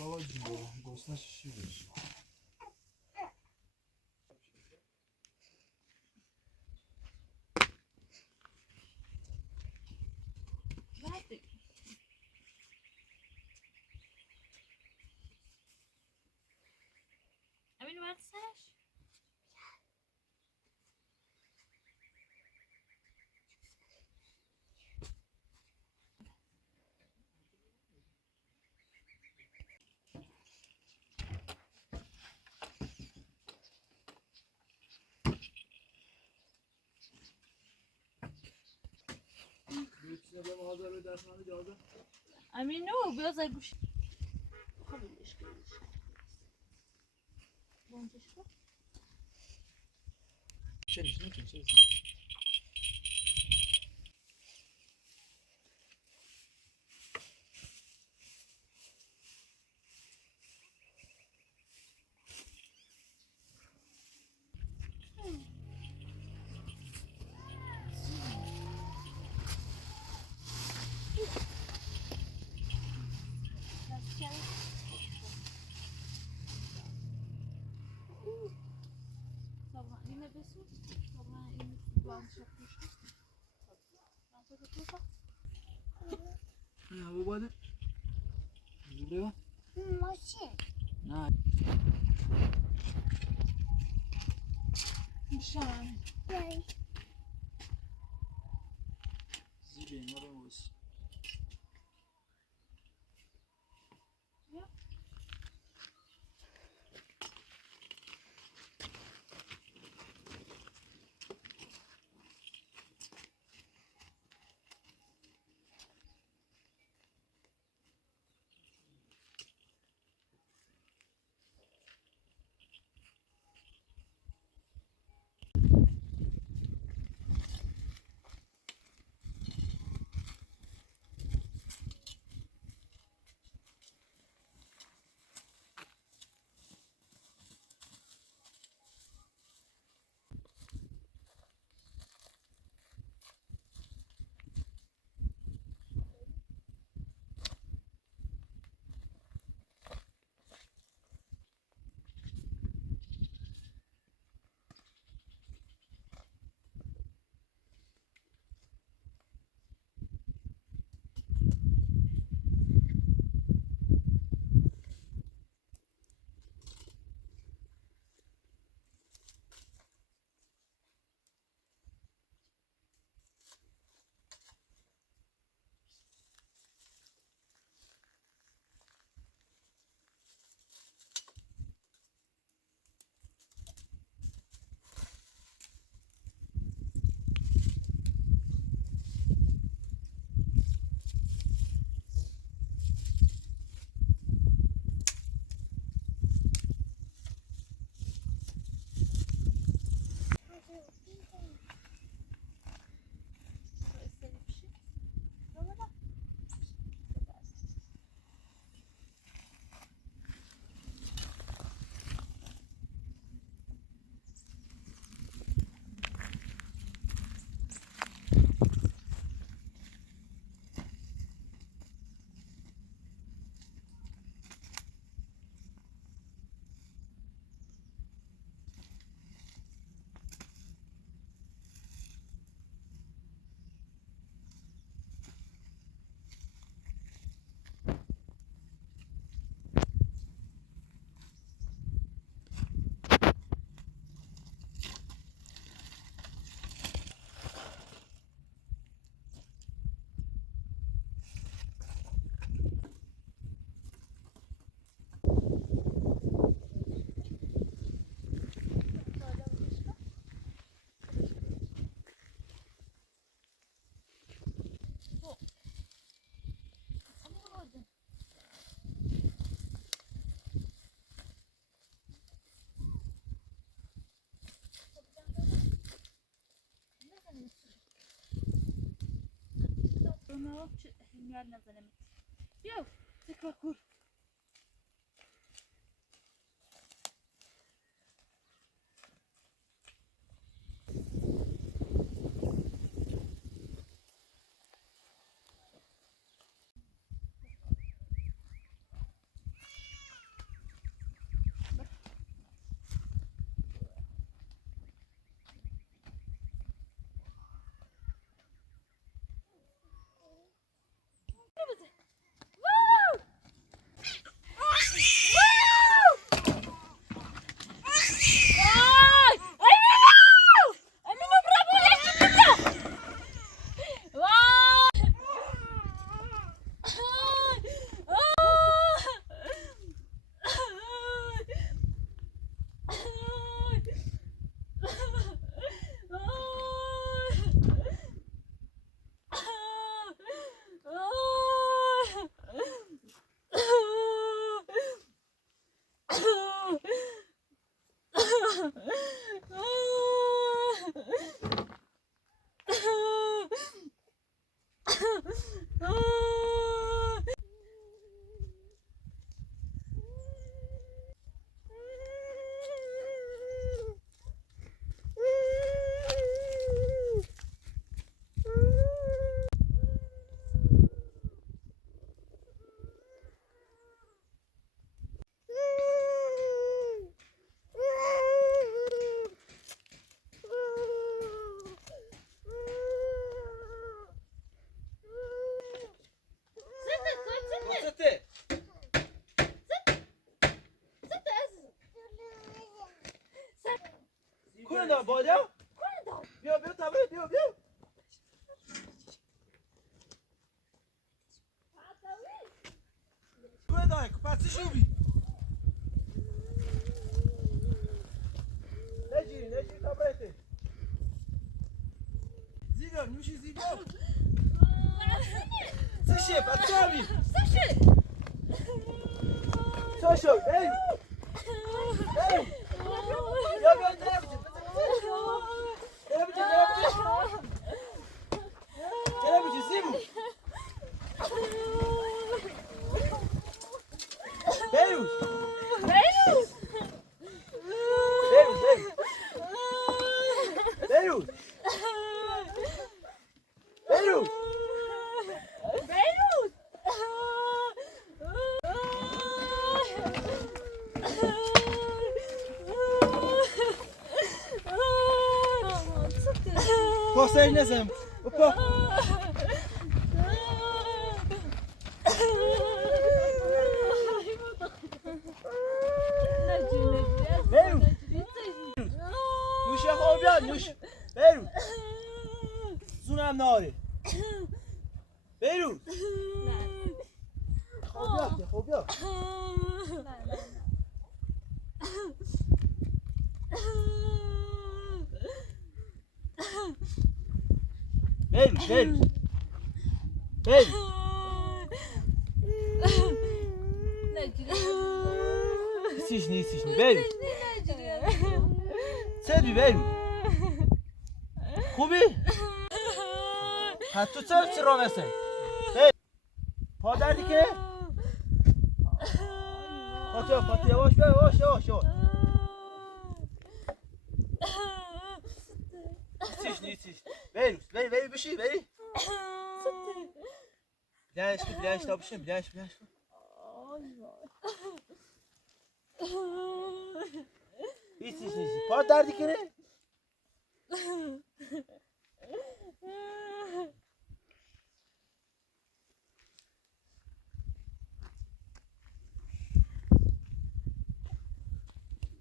بابا جون گوسنه شیشی بشه امین وقت سرش امین نو بیاز ای گوش خودش کنش بونتش کن شریش نکن شریش نه بابا ده بابا ماشین نه میشم زیبه ما رو واسه میاد نزنم بیا تکرار کن Kurda bola? Bia tabii bia. Kurda kupatı şubi. Neci tabii. Ziga, nuşi ziga. Sışı, patlavi. Sışı, hey. Hey. Ya ben ne yapacağım? Ne yapacağım? Zimu. Beirut. Posso nezem. Opa. Beirut. Nuş ya خوابیان nuş. Beirut. زونم ناری. Beirut. خوابیا. Beirut. Siz Beirut. Sedbi Beirut. خوبی؟ حتی چه را مثل؟ پادر دیگه؟ پاتی یواش نیستیش Beirut بشی بری بلنش تا بشیم بلنش نیستیش پادر دیگه؟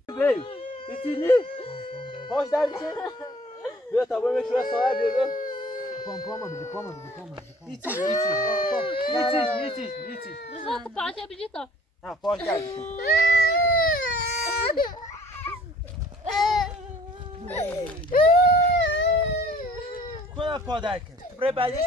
Beirut نیستی؟ پاش در دیگه؟ بیا تا بریم شوی سایه بیا Pama bili. نیستیش Rızat parça bir ta. Ha پاش در دیگه کنم پادر کن برای بعدش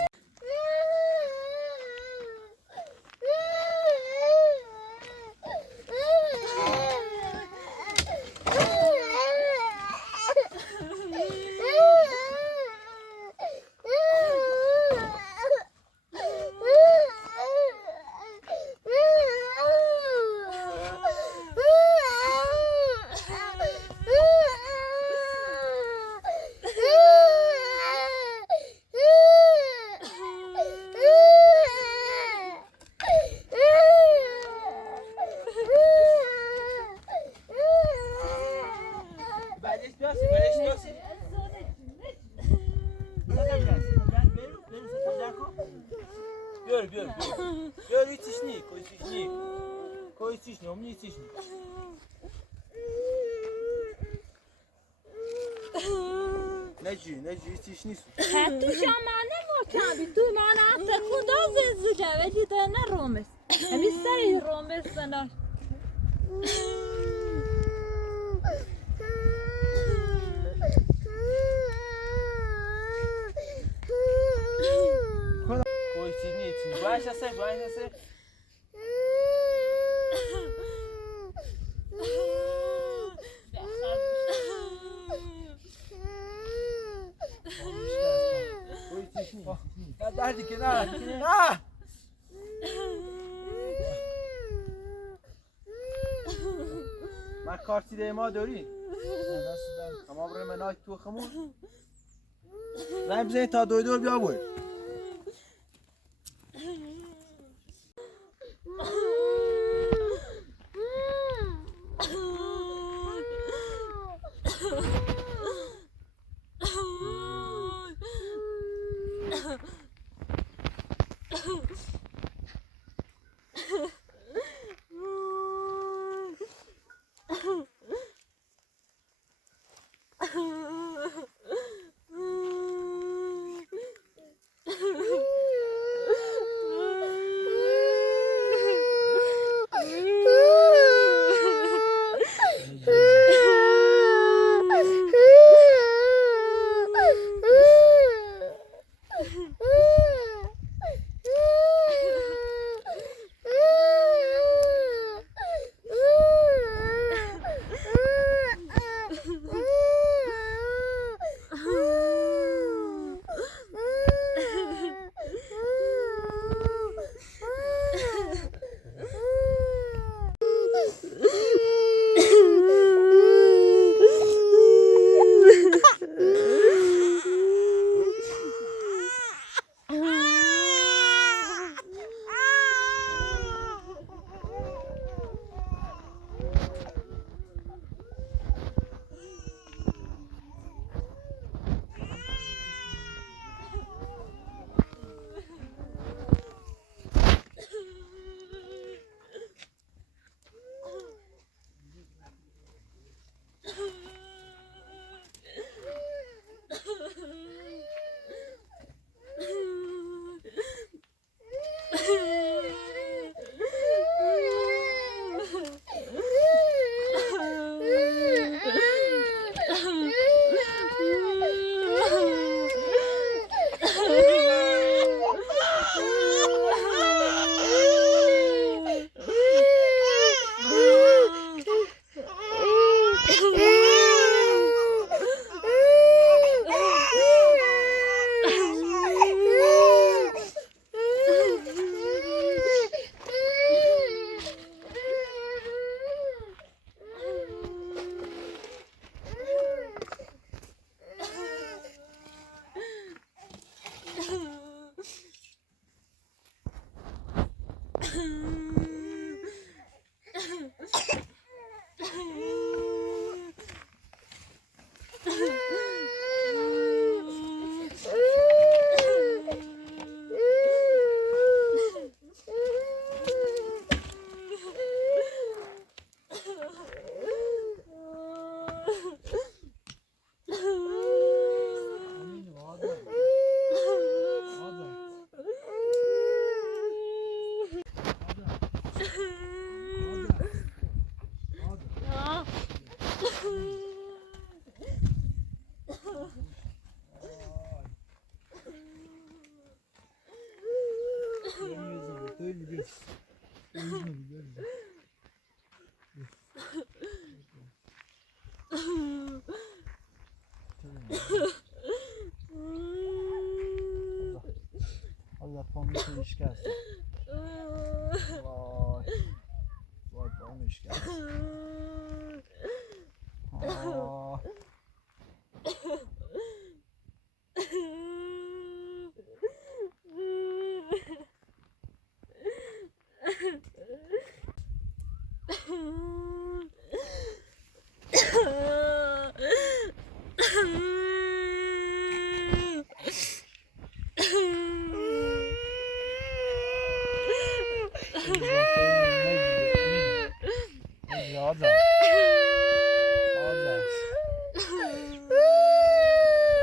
چیش نیست نجی چیش نیست حتی شامانه مرتبی تو مانا خدا زنزوجه ولی دانه رومس همی سری رومس دانه کوی چیز نیست باش هسته دردی که نه من کارتی ده ما داری اما برای من نایت تو خمون رای بزنی تا دوی دور بیا بود Allah pamuk işkaz. Vay. Vay pamuk işkaz. Aa. آزا آزا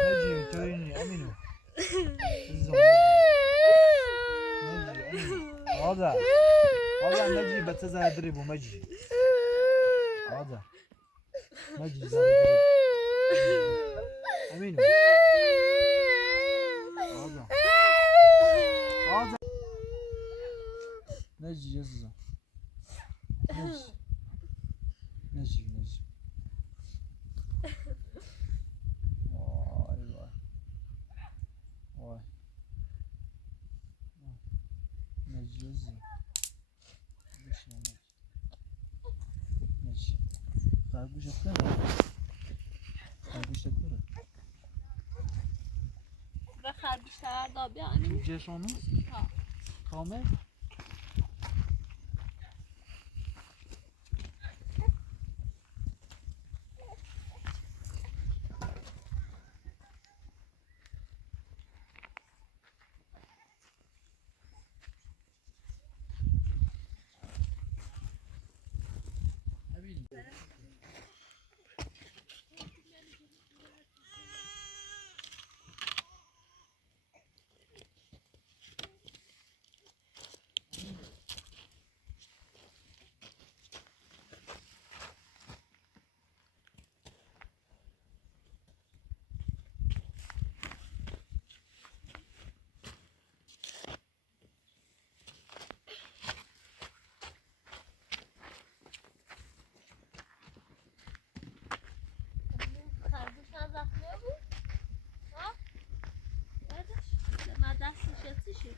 نجی طوری نی امینو نجی امینو آزا آزا نجی بچه زهدری بو مجی آزا نجی زهدری امینو آزا آزا نجی عزیزم نجی نجی وای وای وای نجی عزیزم بشین نجی خرگوشت کنه خرگوشت کنه بخر بیشتر دابی امین جوجهش آموز کامل خرگوش هم زخمه بود ها؟ بعدش من دستش یتیشی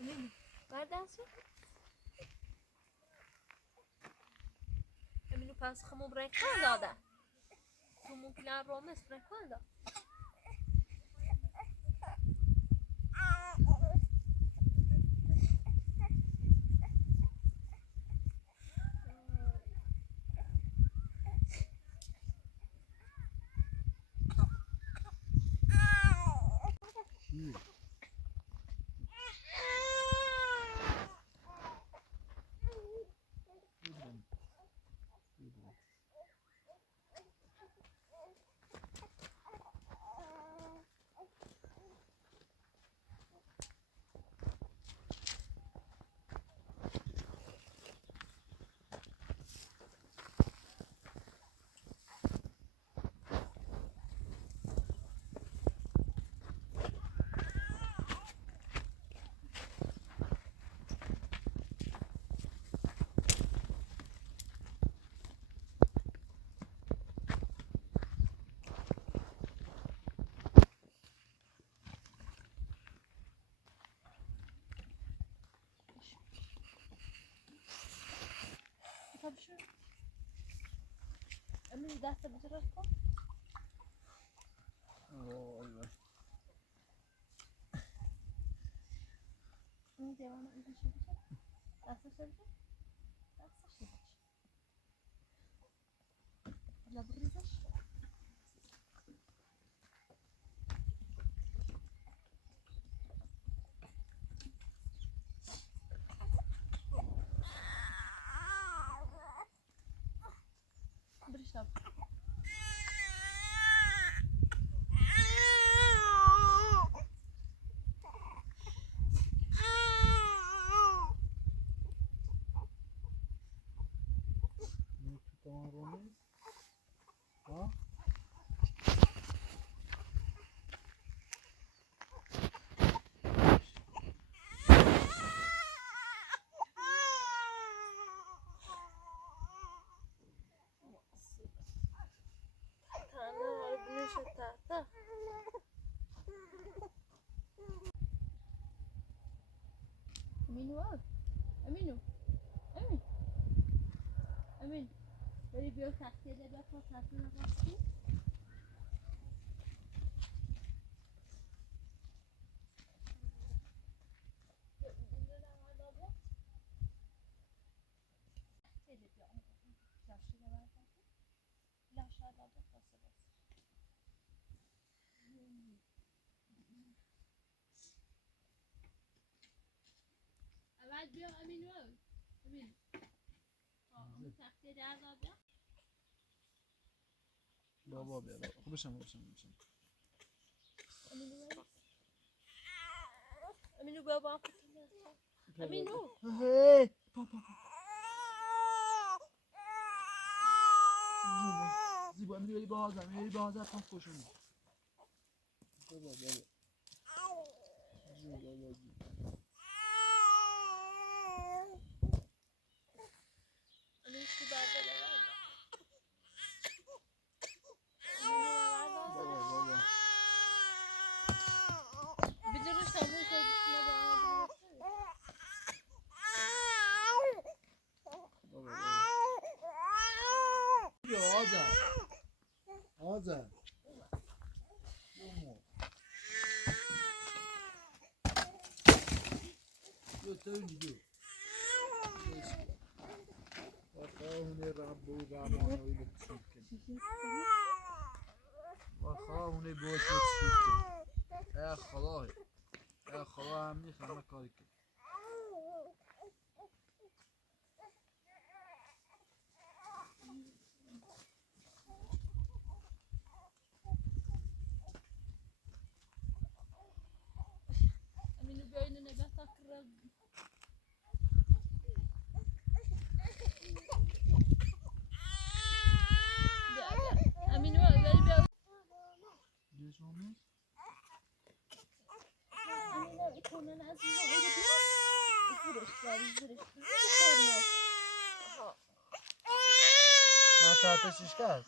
امین بعد دستش امینو پس خمو برکن داده خمو کلان رومس برکن داده چیه طب شو امین دست بزرگ کن وای وای این دیوانه ایزی شده دستش شده دستش شده لبریزش برشاب تو تمام رومه ها تنه هارو بنوشه تحته امینو آب امینو امین امین بری بیا تخته ده بیا خود تخته نبستی بعد بیا امین و امین تخته جذاب بیا. بابا بیا بابا خوبشم امینو بابا امینو هی زیبا امینو بری بازم پاک کشونی بابا امین چی باید بلد بدونش تموم شد آزر بیا تاونی بیا وخواهونه رب و رحمان و ایل تشوف کن وخواهونه بود تشوف کن ای خدا هم نیخ همه کاری کن امینو بیاین نگاه تا کرد امینو ولی بیا دیش آموز امینو میکنن از اینو زیرش من تحتشش کرد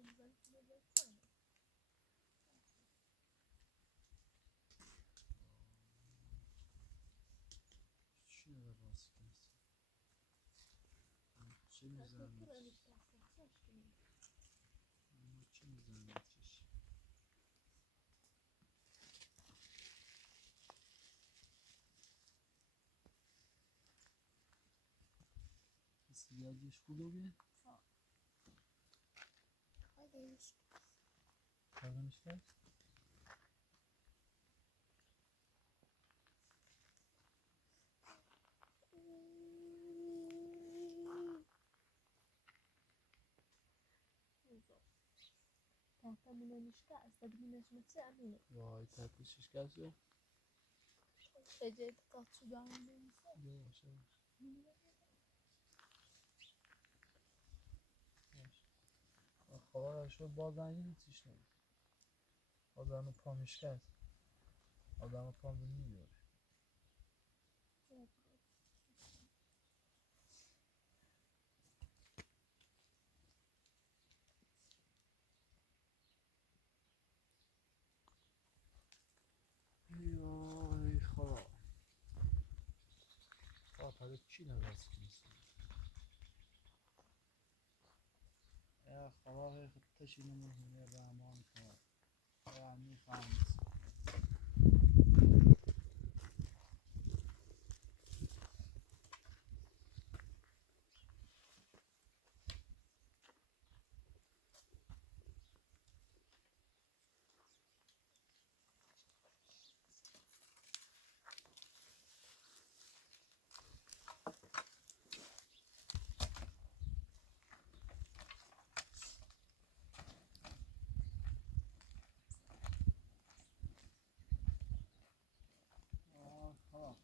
چی رو راست کنست؟ چی میزنی؟ چی میزنی چیش؟ سیادیش خوبه؟ کارنش کرد؟ وای تحتش کرده؟ یواش یواش خدا شو بازنگی چیش نمید آدم پا میشکست آدم پا میمیره ای خدا پدر چی نراست کنست یا خدا هی خود تشی نمونه رحمان کنه یا میفهمید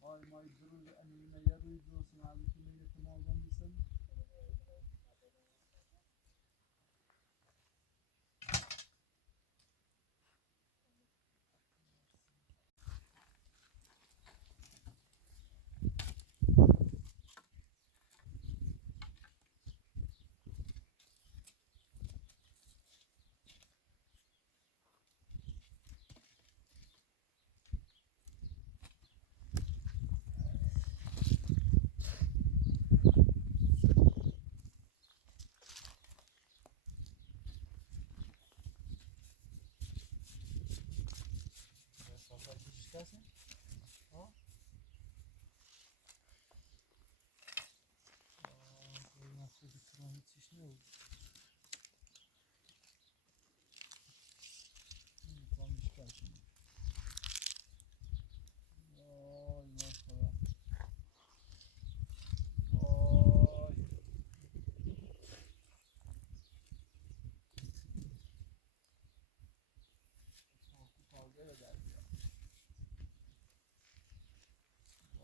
خواهی مایی دروز امینه یه روی دوستن علی که میگه که مازم بیسن صافت بیشش کسی؟ ها؟ من خود کنم چیش نبود پا میشکست وای من خدا وای تازه به در بیاد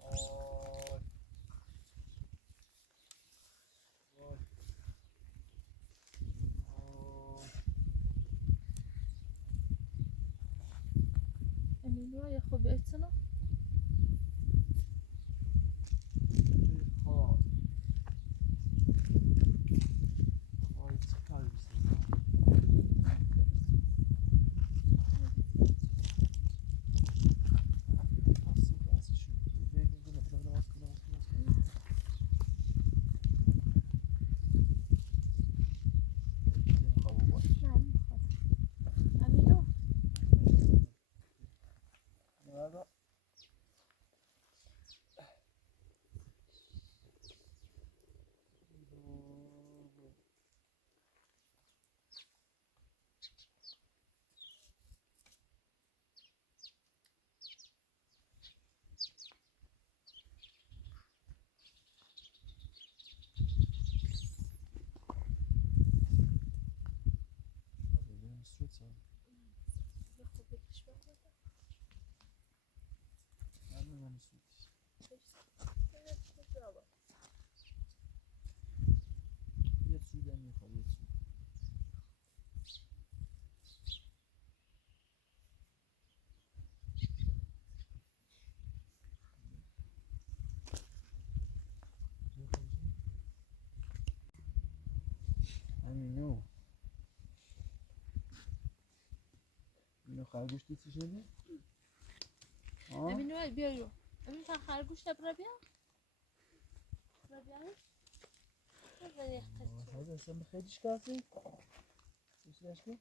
وای وای وای Emilio je خوبیتونه؟ ای خدا وای چه کاری بیستن دستشون بگو نفلق نماز کنم خواب باش نه میخواد. Emilio نرده ببینم سوت سن je خوبیتش بگو. نمیدونم سوتش یه سودم میخواد یه سود همینو اینو خرگوش چی شده؟ امین نوای بیا یو امین تا خرگوش تبرا بیا بیا هذا اسمه خيدش كافي ايش داشكي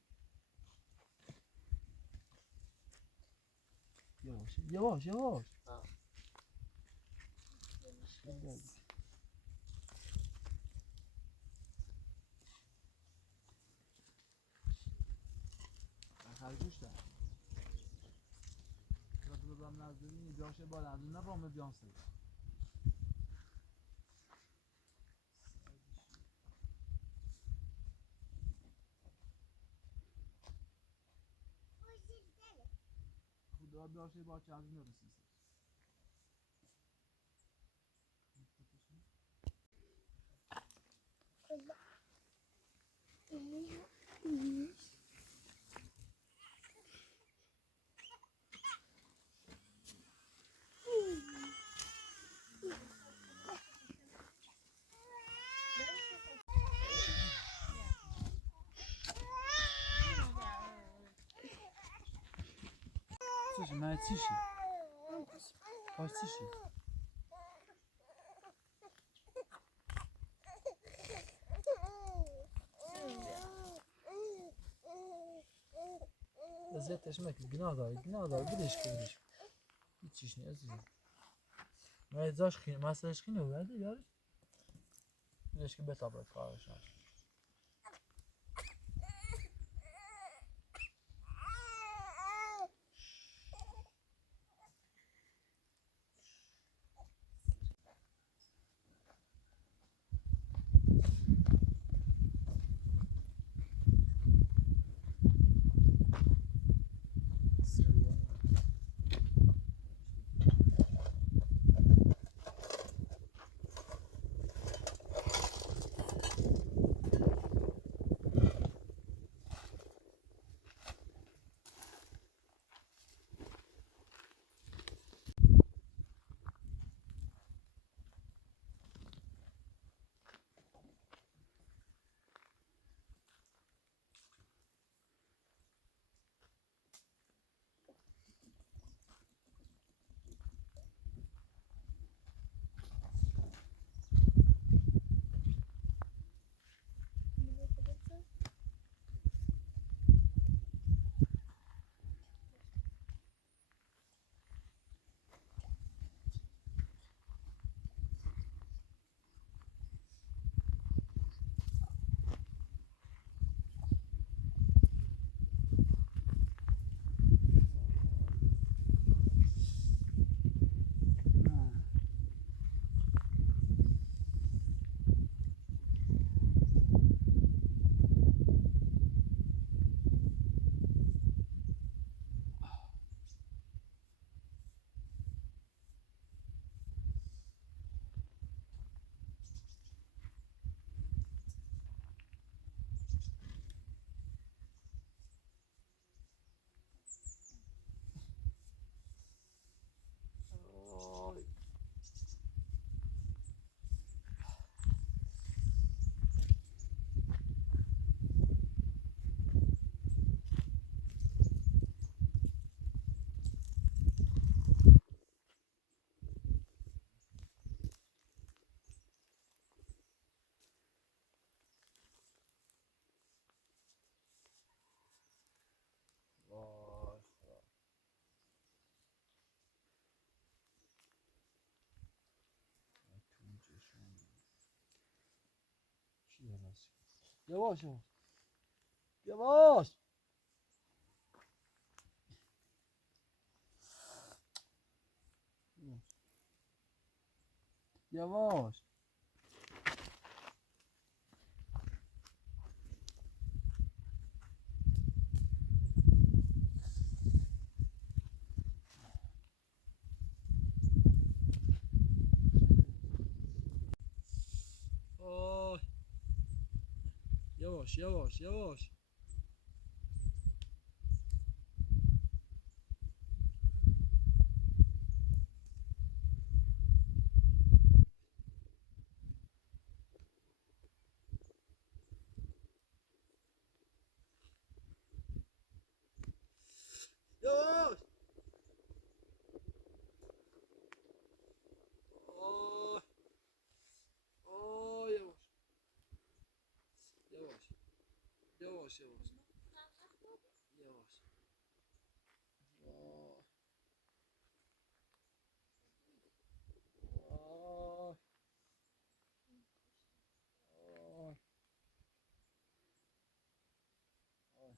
يواش يواش يواش خرگوش ده تو بزنم نزدونی جاشه بالا از اون نبامه بیانسه خدا بیاشه با چه از اون نرسیسه Слушай, на тише. Потише. Eziyetle şmek günah da gidiş gidiş. Hiç iş ne yazıyor. Ne zaşkın, masaşkın ne verdi ya? Gidiş ki betabra karşılar. Yavaş yavaş. Yavaş. Yavaş. Ay. Yavaş yavaş yavaş. yavaş yavaş. Yavaş. Vay. Vay. Vay.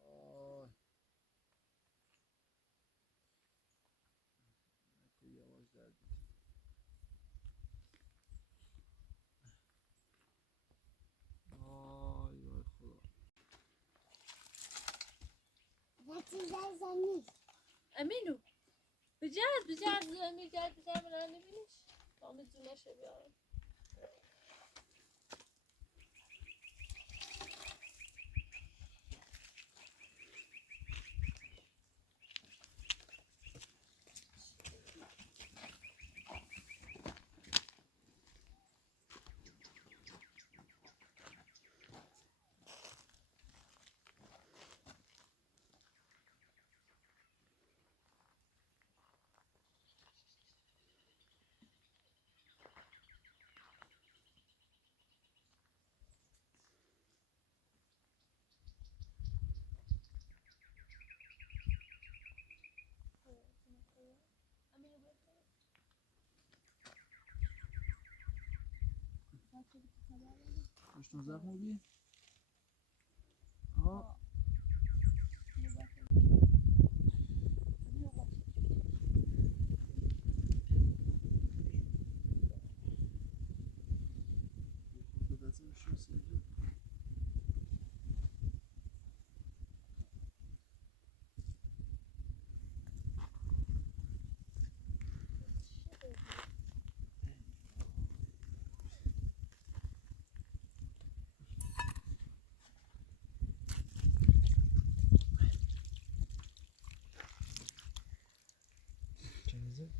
Vay. Yavaş derdi. Vay vay خدا. امینو بجرد میگرد بجرد من نبینیش دامه جونشه بیارم Что захмуби? Ага. Что сидит? Cengiz'e.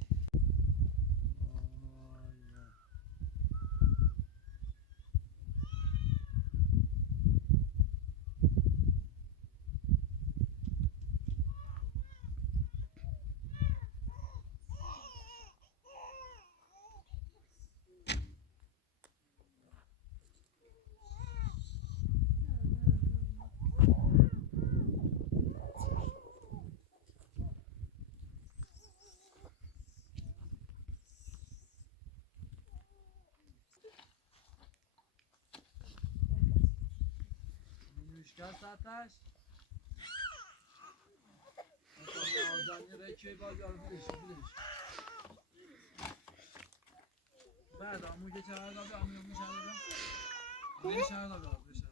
شکست آتش آزانی رکی باید یارو بیدش بعد آمو که چهار دابی آمو شهر دابی آمو شهر دابی